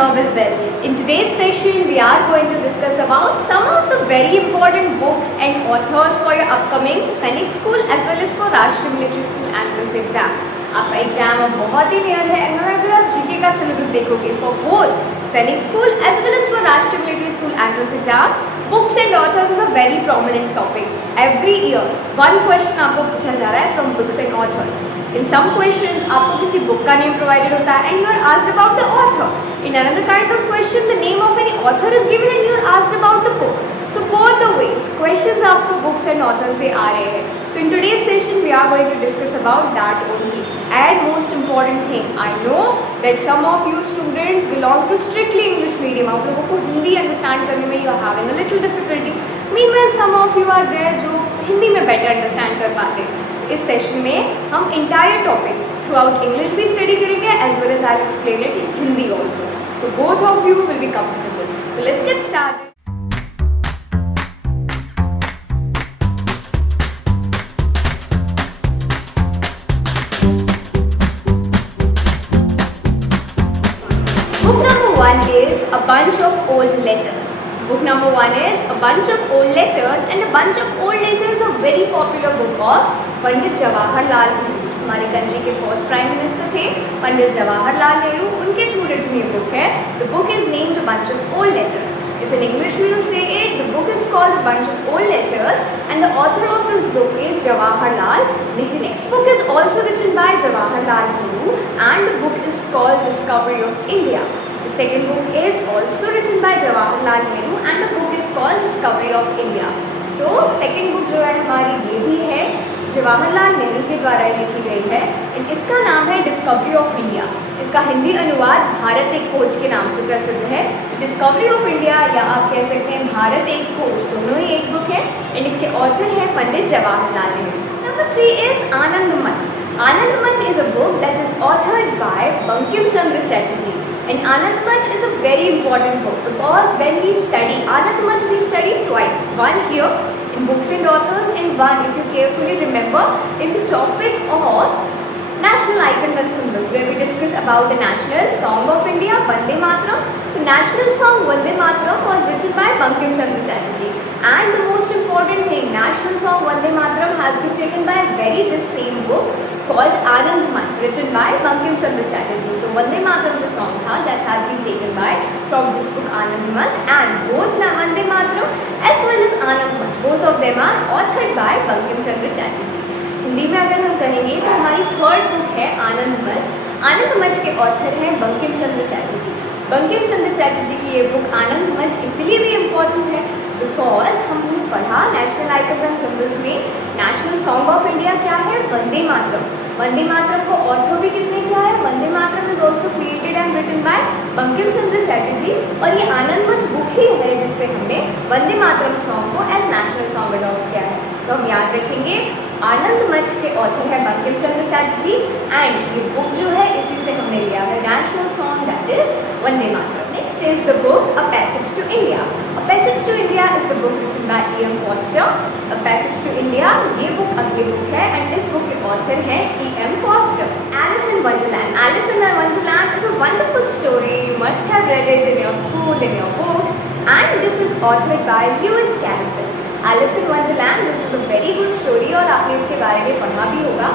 novel well. In today's session, we are going to discuss about some of the very important books and authors for your upcoming सैनिक school as well as for राष्ट्रीय military school entrance exam. आपका exam अब बहुत ही near है and अगर आप GK का syllabus देखोगे फॉर बोथ सैनिक school as well as for राष्ट्रीय military school entrance exam, books and authors is a very prominent topic. Every year one question आपको पूछा जा रहा है from books and authors. In some questions आपको किसी बुक का नेम प्रोवाइडेड होता है and you are asked about the author. In another kind of question the name of any author is given and you are asked about the book. So both the ways questions आपको books and authors से आ रहे हैं. So in today's session we are going to discuss about that only. And most important thing, I know that some of you students belong to strictly English medium. आप लोगों को Hindi understand करने में you are having a little difficulty. Meanwhile some of you are there जो हिंदी में better understand कर पाते हैं. इस सेशन में हम entire topic throughout English भी स्टडी करेंगे as well as I explain it in Hindi also. So both of you will be comfortable. So let's get started. Book number 1 is A Bunch of Old Letters. Book number 1 is A Bunch of Old Letters, and A Bunch of Old Letters is a very popular book of Pandit Jawaharlal Nehru. हमारे country के first prime minister थे पंडित जवाहरलाल नेहरू. उनके through written ये book है. The book is named a bunch of old letters. If in English we will say it, the book is called A Bunch of Old Letters and the author of this book is Jawaharlal Nehru. Next book is also written by Jawaharlal Nehru and the book is called Discovery of India. The second book is also written by Jawaharlal Nehru and the book is called Discovery of India. So second book जो है हमारी ये भी है जवाहरलाल नेहरू के द्वारा लिखी गई है. इसका नाम है डिस्कवरी ऑफ इंडिया. इसका हिंदी अनुवाद भारत एक खोज के नाम से प्रसिद्ध है. डिस्कवरी ऑफ इंडिया या आप कह सकते हैं भारत एक खोज, दोनों ही एक बुक है एंड इसके ऑथर हैं पंडित जवाहरलाल नेहरू. नंबर 3 इज आनंद मठ. आनंद मठ is a book that is authored bye Bankim Chandra Chatterjee. And Anand Mach is a very important book because when we study Anand Mach we study twice. One here in books and authors and one, if you carefully remember, in the topic of national icons and symbols where we discuss about the national song of India, Vande Mataram. So national song Vande Mataram was written by Bankim Chandra Chatterjee. And the most important thing, national song Vande Mataram has been taken by this same book called Anand Mach, written by Bankim Chandra Chatterjee. So Vande Mataram the song tha that has been taken by from this book Anand Mach, and both Vande Mataram as well as Anand Mach, both of them are authored by Bankim Chandra Chatterjee. Hindi में अगर हम कहेंगे तो हमारी third book है आनंद मठ. आनंद मठ के ऑथर हैं बंकिम चंद्र चैटर्जी. बंकिम चंद्र चैटर्जी की ये बुक आनंद मठ इसलिए भी इम्पोर्टेंट है बिकॉज हमने पढ़ा नेशनल आइकन्स एंड सिंबल्स में नेशनल सॉन्ग ऑफ इंडिया क्या है, वंदे मातरम. वंदे मातरम को ऑथर भी किसने किया है, Vande Mataram is also created and written by Bankim Chandra Chatterjee. और ये आनंद मठ बुक ही है जिससे हमने वंदे मातरम सॉन्ग को एज नेशनल सॉन्ग अडॉप्ट किया है. तो हम याद रखेंगे आनंद मठ के ऑथर है बंकिम चंद्र चैटर्जी एंड ये बुक जो है इसी से हमने लिया है national song that is Vande Mataram. Next is the book a passage to India. A passage to India is the book written by E.M. Forster. A passage to India ये बुक अगली बुक है एंड इस बुक के ऑथर हैं E.M. Forster. Alice in Wonderland. Alice in Wonderland is a wonderful story. You must have read it in your school, in your books, and this is authored by Lewis Carroll. Alice in Wonderland, this is a very good story और आपने इसके बारे में पढ़ा भी होगा.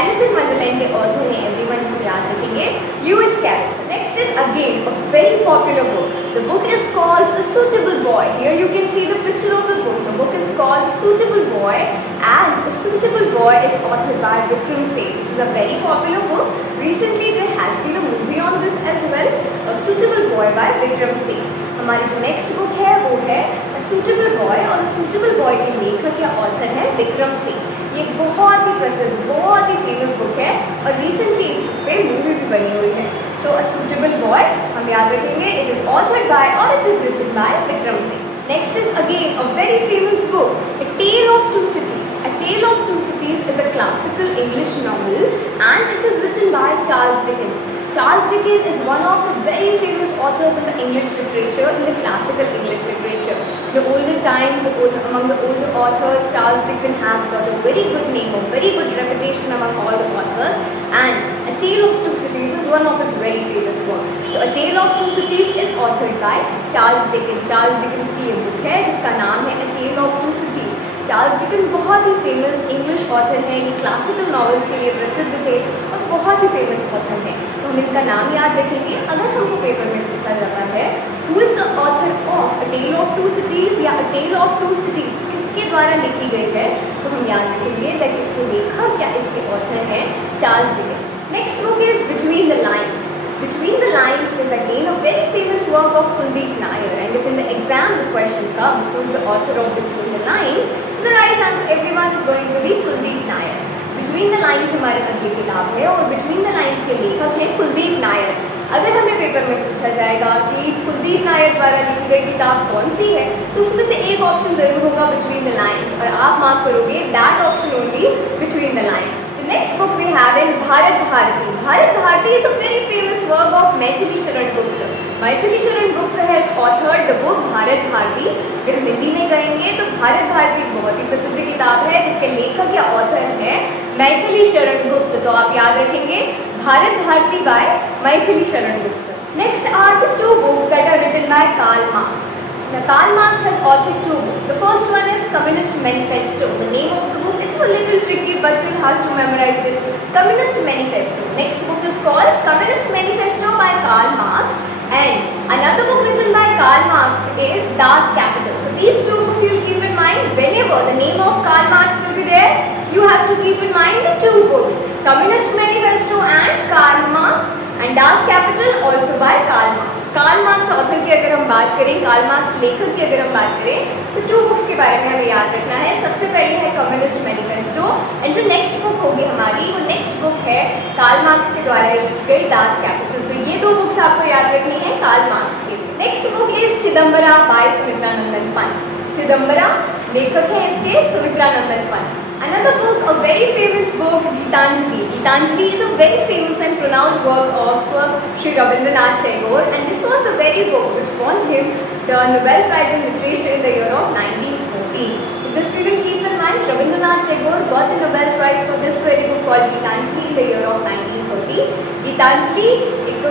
Alice in Wonderland के author हैं everyone को याद रखेंगे Lewis Carroll. Next is again a very popular book. The book is called A Suitable Boy. Here you can see the picture of the book. The book is called Suitable Boy and A Suitable Boy is authored by Vikram Seth. This is a very popular book. Recently there has been a movie on this as well. A Suitable Boy by Vikram Seth. हमारी जो next book है वो है suitable boy और suitable boy के लेखक या author है विक्रम सेठ. ये बहुत ही प्रसिद्ध, बहुत ही फेमस बुक है और रिसेंटली इस बुक पे मूवी भी बनी हुई है. सो अ सूटेबल बॉय हम याद रखेंगे. इट इज ऑथर्ड बाय और it is written by Vikram Seth. Next is again a very famous book, A Tale of Two Cities. A Tale of Two Cities is a classical English novel and it is written by Charles Dickens. Charles Dickens is one of the very famous authors in the English literature, in the classical English literature. The older times, among the older authors, Charles Dickens has got a very good name, a very good reputation among all the authors. And A Tale of Two Cities is one of his very famous works. So A Tale of Two Cities is authored by Charles Dickens. Charles Dickens की ये book है जिसका नाम है A Tale of Two Cities. Charles Dickens बहुत ही famous English author हैं, ये classical novels के लिए प्रसिद्ध थे और बहुत ही फेमस ऑथर हैं, तो हम इनका नाम याद रखेंगे। अगर हमको पेपर में पूछा जाता है who is the author of A Tale of Two Cities या A Tale of Two Cities किसके द्वारा लिखी गई है, तो हम याद रखेंगे दैट इसके लेखक या इसके ऑथर हैं Charles Dickens. Next book is between the lines. Between the Lines is again a very famous work of Kuldeep Nayar, and if in the exam the question comes who is the author of Between the Lines, so the right answer everyone is going to be Kuldeep Nayar. Between the Lines हमारे अगली किताब है और Between the Lines के लेखक हैं कुलदीप नायर। अगर हमें पेपर में पूछा जाएगा कि कुलदीप नायर द्वारा लिखी गई किताब कौन सी है, तो उसमें से एक ऑप्शन जरूर होगा Between the Lines और आप मार्क करोगे that option only Between the Lines. Next book we have is Bharat Bharati. Bharat Bharati is a very famous work of Maithili Sharan Gupta. Maithili Sharan Gupta has authored the book Bharat Bharati. अगर हम हिंदी में कहेंगे तो भारत भारती एक बहुत ही प्रसिद्ध किताब है जिसके लेखक या ऑथर है मैथिली शरण गुप्त, तो आप याद रखेंगे Bharat Bharti bye Maithili Sharan Gupt. Next are the two books that are written by Karl Marx. Now, Karl Marx has authored two books. The first one is Communist Manifesto. The name of the book, it's a little tricky but you'll have to memorize it. Communist Manifesto. Next book is called Communist Manifesto by Karl Marx. And another book written by Karl Marx is Das Kapital. So these two books you'll keep in mind whenever the name of Karl Marx will be there. You have to keep in mind the two books, Communist Manifesto and Karl Marx, and Das Kapital also by Karl Marx. Karl Marx author की अगर हम बात करें, Karl Marx लेखक की अगर हम बात करें, तो टू बुक्स के बारे में हमें याद रखना है. सबसे पहले है कम्युनिस्ट मैनिफेस्टो एंड जो नेक्स्ट बुक होगी हमारी, वो नेक्स्ट बुक है कार्ल मार्क्स के द्वारा लिखी गई दास कैपिटल. तो ये दो बुक्स आपको याद रखनी है कार्ल मार्क्स के लिए. Next book is Chidambara by Sumitra Nandan Pant. Chidambara लेखक है इसके Sumitra Nandan Pant. Another book, a very famous book, Gitanjali. Gitanjali is a very famous and pronounced work of Sri Rabindranath Tagore, and this was the very book which won him the Nobel Prize in Literature in the year of 1914. So this we will keep in mind. Rabindranath Tagore got the Nobel Prize for this very book called Gitanjali in the year of 1914. Gitanjali एक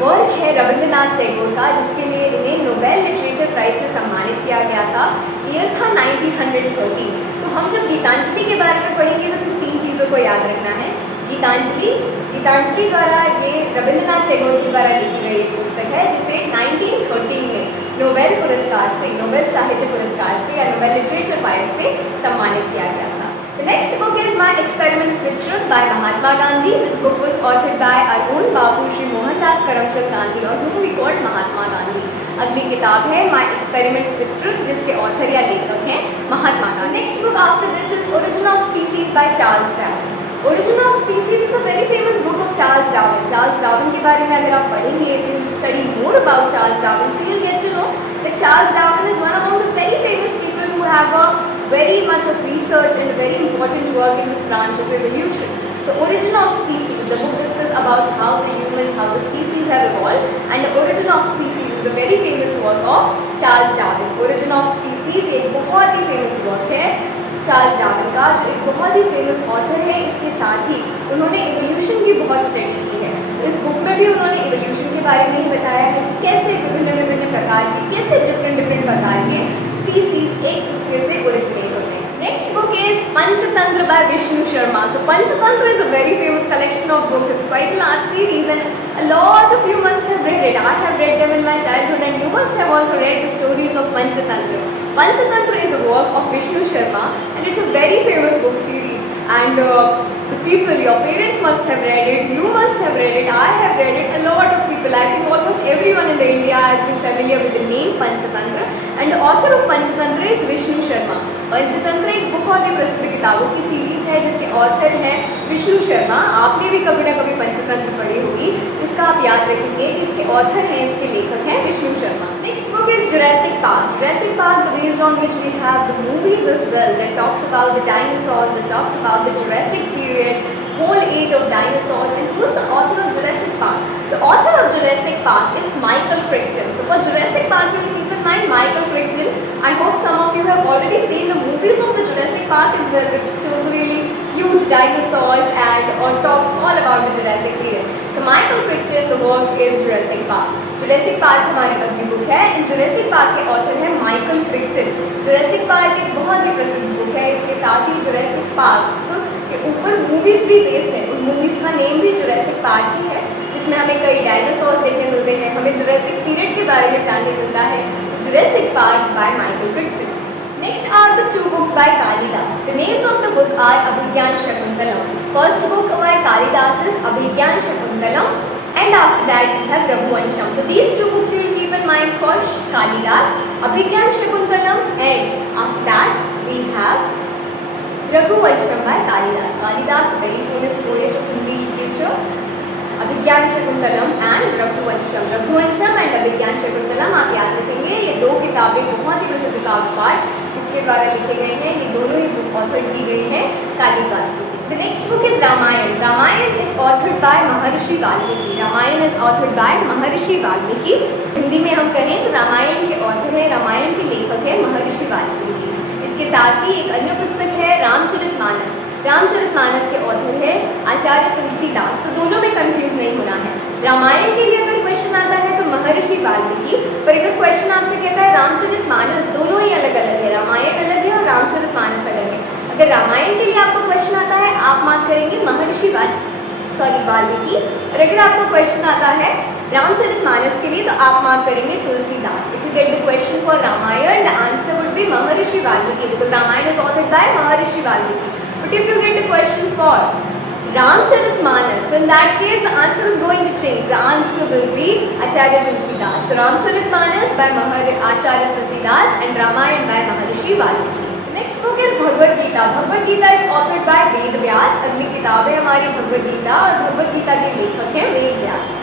work है रविंद्रनाथ टैगोर का जिसके लिए इन्हें Nobel literature prize से सम्मानित किया गया था. ईयर था 1913. तो हम जब गीतांजलि के बारे में पढ़ेंगे तो तीन चीज़ों को याद रखना है. गीतांजलि द्वारा ये रविंद्रनाथ टैगोर के द्वारा लिखी गई एक पुस्तक है जिसे 1913 में नोबेल पुरस्कार से, नोबेल साहित्य पुरस्कार से या नोबेल लिटरेचर प्राइज से सम्मानित किया गया था. The next book is My Experiments with Truth by Mahatma Gandhi. This book was authored by our own Bapu Shri Mohandas Karamchand Gandhi और whom we called Mahatma Gandhi. अगली किताब है My Experiments with Truth जिसके ऑथर या लेखक हैं Mahatma Gandhi. Next book after this is Origin of Species by Charles Darwin. Origin of Species is a very famous book of Charles Darwin. Charles Darwin के बारे में अगर आप पढ़ेंगे, if you will study more about Charles Darwin, so you'll get to know that Charles Darwin is one among the very famous people who have a very much of research and very important work in this branch of evolution. So Origin of Species, the book discusses about how the humans, how the species have evolved, and the Origin of Species is a very famous work of Charles Darwin. Origin of Species एक बहुत ही famous work है Charles Darwin का, जो एक बहुत ही famous author है. इसके साथ ही उन्होंने इवोल्यूशन की बहुत स्टडी की है. इस बुक में भी उन्होंने इवोल्यूशन के बारे में ही बताया है कि कैसे विभिन्न प्रकार के, कैसे डिफरेंट प्रकार के स्पीसीज एक दूसरे से ओरिजिनेट होते हैं. Next book is Panchatantra by Vishnu Sharma. So Panchatantra is a very famous collection of books. It's quite a large series and a lot of you must have read it. I have read them in my childhood and you must have also read the stories of Panchatantra. Panchatantra is a work of Vishnu Sharma and it's a very famous book series. And the people, your parents must have read it, you must have read it, I have read it, a lot of people, I think almost everyone in the India has been familiar with the name Panchatantra. And the author of Panchatantra is Vishnu Sharma. Panchatantra एक बहुत ही प्रसिद्ध किताबों की series है जिसके author हैं विष्णु शर्मा. आपने भी कभी ना कभी पंचतंत्र पढ़ी होगी, इसका आप याद रखेंगे कि इसके ऑथर हैं, इसके लेखक हैं Vishnu Sharma. Next book is Jurassic park. Jurassic park based on which we have the movies as well that talks about the dinosaurs, that talks about the Jurassic period, whole age of dinosaurs. And who is the author of Jurassic Park? The author of Jurassic Park is Michael Crichton. So for Jurassic Park you will keep in mine, Michael Crichton. I hope some of you have already seen the movies of the Jurassic Park as well, which shows really huge dinosaurs and talks all about the Jurassic period. So Michael Crichton, the work is Jurassic Park. Jurassic Park हमारी अगली बुक है, and Jurassic Park के author है Michael क्रिक्टन. Jurassic Park एक बहुत ही प्रसिद्ध book है. इसके साथ ही Jurassic Park के ऊपर मूवीज भी बेस्ड है. उन मूवीज का नेम भी Jurassic Park ही है, जिसमें हमें कई डायनासोर्स देखने मिलते हैं, हमें Jurassic पीरियड के बारे में जानने मिलता है. Jurassic Park by Michael Crichton. Next are the two books by Kalidas. The names of the book are Abhigyan Shakuntalam. First book by Kalidas is Abhigyan Shakuntalam, and after that we have Raghuvansham. So these two books you will keep in mind for Kalidas, Abhigyan Shakuntalam, and after that we have Raghuvansham by Kalidas. Kalidas, a very famous poet of Hindi literature. Abhijnana Shakuntalam and Raghuvamsham. Raghuvamsham and Abhijnana Shakuntalam आप याद रखेंगे, ये दो किताबें बहुत ही प्रसिद्ध काव्य पाठ इसके द्वारा लिखे गए हैं. ये दोनों ही बुक ऑथर की गई हैं कालिदास की. The next book is Ramayana. Ramayana is authored by Maharishi Valmiki. Ramayana is authored by Maharishi Valmiki. Hindi में हम कहें तो रामायण के ऑथर है, रामायण के लेखक है महर्षि वाल्मीकि. इसके साथ ही एक अन्य पुस्तक है रामचरितमानस. रामचरितमानस के ऑथर है आचार्य तुलसीदास. तो दोनों में कंफ्यूज नहीं होना है. रामायण के लिए अगर क्वेश्चन आता है तो महर्षि वाल्मीकि, पर अगर क्वेश्चन आपसे कहता है रामचरितमानस, दोनों ही अलग अलग है. रामायण अलग है और रामचरितमानस अलग है. अगर रामायण के लिए आपको क्वेश्चन आता है आप मार्क करेंगे महर्षि वाल्मीकि, और अगर आपको क्वेश्चन आता है रामचरितमानस के लिए तो आप मार्क करेंगे Tulsidas. If you get the question for Ramayana, the answer would be Maharishi Valmiki, because Ramayana is authored by Maharishi Valmiki. But if you get the question for Ramcharitmanas, so in that case the answer is going to change. The answer will be Acharya Tulsidas. So Ramcharitmanas by Acharya Tulsidas and Ramayan by Maharishi Valmiki. The next book is Bhagavad Gita. Bhagavad Gita is authored by Ved Vyas. अगली किताब है हमारी Bhagavad Gita, और Bhagavad Gita के लेखक हैं Ved Vyas.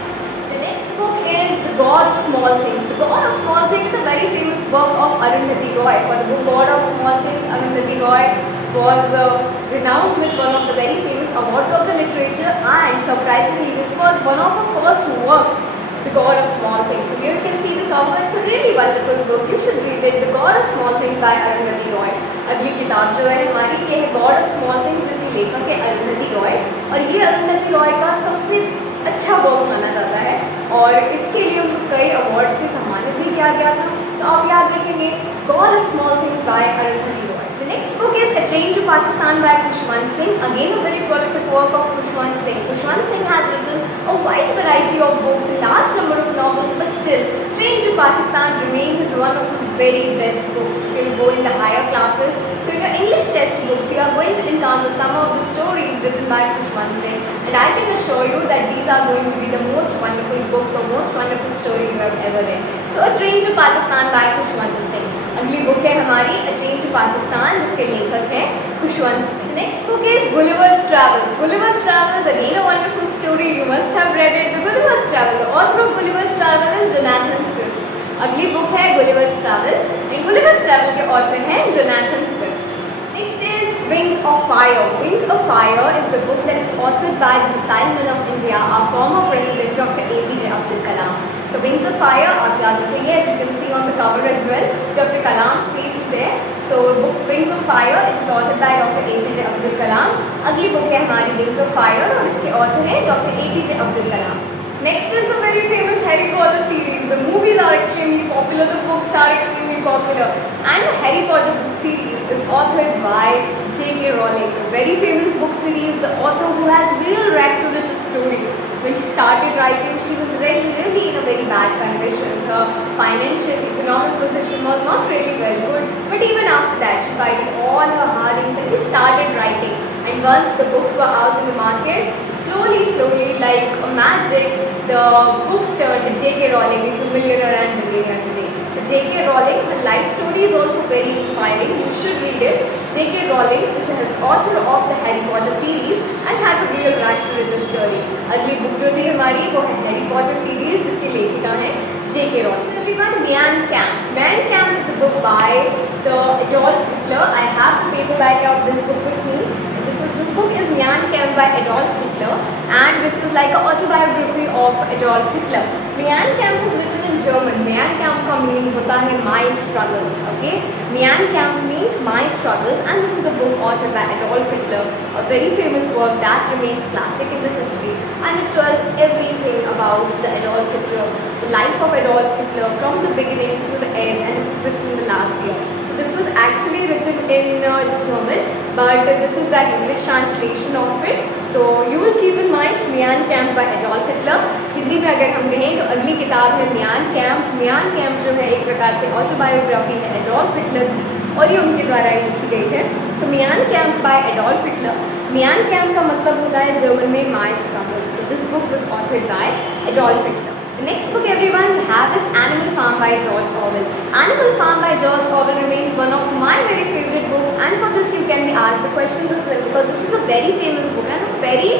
The next book is The God of Small Things. The God of Small Things is a very famous work of Arundhati Roy. For the book God of Small Things, Arundhati Roy was renowned with one of the very famous awards of the literature, and surprisingly this was one of her first works, The God of Small Things. So here you can see the cover. It's a really wonderful book. You should read it. The God of Small Things by Arundhati Roy. अगली किताब जो है हमारी ये है God of Small Things, जिसकी लेखक है अरुंधति रॉय, और ये अरुंधति रॉय का सबसे अच्छा वर्क माना जाता है, और इसके लिए उनको कई अवार्ड से सम्मानित भी किया गया था. तो आप याद रखेंगे God of Small Things by Arundhati Roy. The next book is A Train to Pakistan by Khushwant Singh. Again a very prolific work of Khushwant Singh. Khushwant Singh has written a wide variety of books, a large number of novels, but still Train to Pakistan remains one of the very best books. If you go in the higher classes, so in your English test books you are going to encounter some of the stories written by Khushwant Singh, and I can assure you that these are going to be the most wonderful books or most wonderful stories you have ever read. So A Train to Pakistan by Khushwant Singh. अगली बुक है हमारी A Train to Pakistan, जिसके लेखक हैं Khushwant Singh. Next book is Gulliver's Travels. Gulliver's Travels, again a wonderful story. You must have read it. The Gulliver's Travels. The author of Gulliver's Travels is Jonathan Swift. अगली बुक है Gulliver's Travels, and Gulliver's Travels के author हैं Jonathan Swift. Next is Wings of Fire. Wings of Fire is the book that is authored by the Missile Man of India, our former President Dr. APJ Abdul Kalam. So Wings of Fire, आप याद रखेंगे, as you can see on the cover as well, Dr. Kalam's face is there. So book Wings of Fire, it is authored by Dr. APJ Abdul Kalam. अगली बुक है हमारी Wings of Fire, और इसके author हैं Dr. APJ Abdul Kalam. Next is the very famous Harry Potter series. The movies are extremely popular, the books are extremely popular, and the Harry Potter book series is authored by J.K. Rowling. A very famous book series, the author who has real rag-to-riches stories. When she started writing, she was really in a very bad condition. Her financial, economic position was not really well good. But even after that, she fighting all her hardings and she started writing. And once the books were out in the market, slowly, like a magic, the books turned J.K. Rowling into millionaire and billionaire today. So J.K. Rowling, her life story is also very inspiring. You should read it. J.K. Rowling is the author of the Harry Potter series and has a real rag-to-riches story. अगली book जो थी हमारी वो है Harry Potter series, जिसकी लेखिका है J.K. Rowling. So everyone, Mein Kampf. Mein Kampf is a book by the Adolf Hitler. I have the paperback of this book with me. This book is Mein Kampf by Adolf Hitler, and this is like an autobiography of Adolf Hitler. Mein Kampf was written in in German, Mein Kampf का meaning होता है my struggles. Okay, Mein Kampf means my struggles, and this is a book authored by Adolf Hitler, a very famous work that remains classic in the history, and it tells everything about the Adolf Hitler, the life of Adolf Hitler from the beginning to the end, and it's written in the last year. This was actually written in German, but this is that English translation of it. So you will keep in mind Mein Kampf by Adolf Hitler. Hindi में अगर हम कहें तो अगली किताब है Mein Kampf. Mein Kampf जो है एक प्रकार से ऑटोबायोग्राफी है एडोल्फ हिटलर की, और ये उनके द्वारा ही लिखी गई है. So Mein Kampf by Adolf Hitler. Mein Kampf का मतलब होता है जर्मन में My Struggles. So this book was authored by Adolf Hitler. The next book everyone we have is Animal Farm by George Orwell. Animal Farm by George Orwell remains one of my very favorite books, and for this you can be asked the questions as well, because this is a very famous book and a very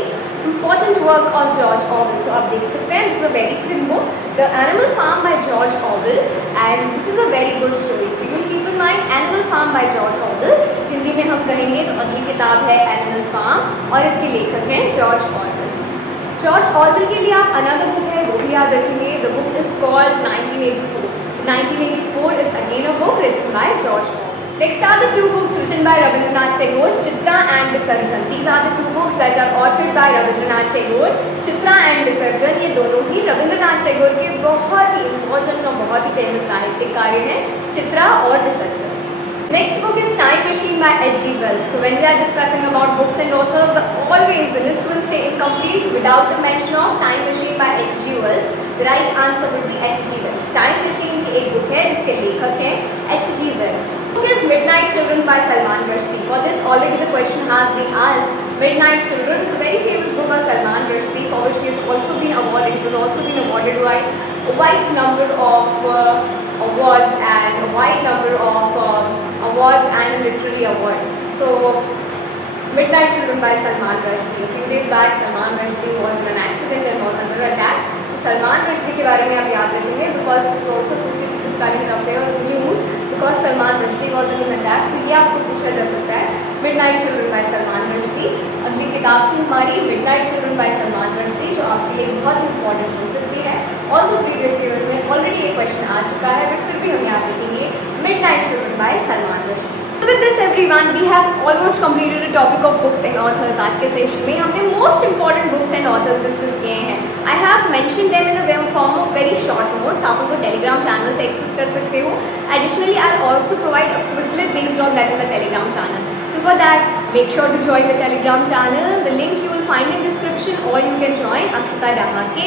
important work of George Orwell. So आप देख सकते हैं, this is a very thin book, The Animal Farm by George Orwell, and this is a very good story. So you will keep in mind Animal Farm by George Orwell. Hindi में हम कहेंगे तो अगली किताब है Animal Farm, और इसके लेखक हैं जॉर्ज ऑरवेल. जॉर्ज ऑरवेल के लिए आप अनदर बुक है वो भी याद रखेंगे. The book is called 1984. 1984 is again a book written by George Orwell. Next are the two books written by Rabindranath Tagore, Chitra and Visarjan. These are the two books that are authored by Rabindranath Tagore, Chitra and Visarjan. ये दोनों ही रविंद्रनाथ टैगोर के बहुत ही important और बहुत ही famous साहित्यिक कार्य हैं, चित्रा और विसर्जन. Next book is Time Machine by H.G. Wells. So when we are discussing about books and authors, always the list will stay incomplete without the mention of Time Machine by H.G. Wells. The right answer would be H.G. Wells. Time Machine की एक book है जिसके लेखक हैं H.G. Wells. Book is Midnight Children by Salman Rushdie. For this already the question has been asked. Midnight Children is a very famous book by Salman Rushdie, for which he has also been awarded. It was also been awarded by a wide number of awards and a wide number of awards and literary awards. So Midnight Children by Salman Rushdie. A few days back Salman Rushdie was in an accident and was under attack. So Salman Rushdie के बारे में आप याद रखेंगे, because this is also associated with current affairs news, because Salman Rushdie was in an attack. तो ये आपको पूछा जा सकता है. Midnight Children by Salman Rushdie. अगली किताब थी हमारी Midnight Children by Salman Rushdie, जो आपके लिए बहुत इंपॉर्टेंट हो सकती है. All the previous years में ऑलरेडी ये क्वेश्चन आ चुका है, बट फिर भी हम याद रखेंगे Midnight Children by Salman Rushdie. So with this everyone, we have almost completed the topic of books and authors. आज के सेशन में हमने most important books and authors discuss किए हैं. I have mentioned them in a form of very short notes. आप उनको Telegram channel से access कर सकते हो. Additionally, I'll also provide a Quizlet based on that in the Telegram channel. So for that, make sure to join the Telegram channel. The link you will find in description, or you can join Akshita Dahake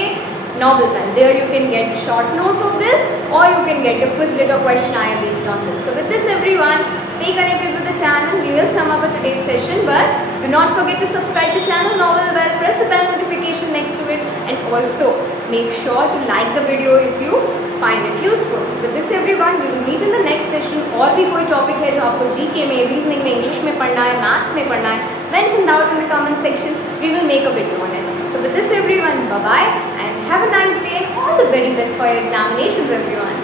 Novel Plan. There you can get short notes of this, or you can get the Quizlet or questionnaire based on this. So with this everyone, stay connected with the channel. We will sum up with today's session, but do not forget to subscribe to the channel Novel Well. Press the bell notification next to it, and also make sure to like the video if you find it useful. So with this everyone, we will meet in the next session. और भी कोई topic है जो आपको GK में, reasoning में, English में पढ़ना है, मैथ्स में पढ़ना है, mention down in the comment section. We will make a video on it. So with this everyone, bye bye and have a nice day and all the very best for your examinations everyone.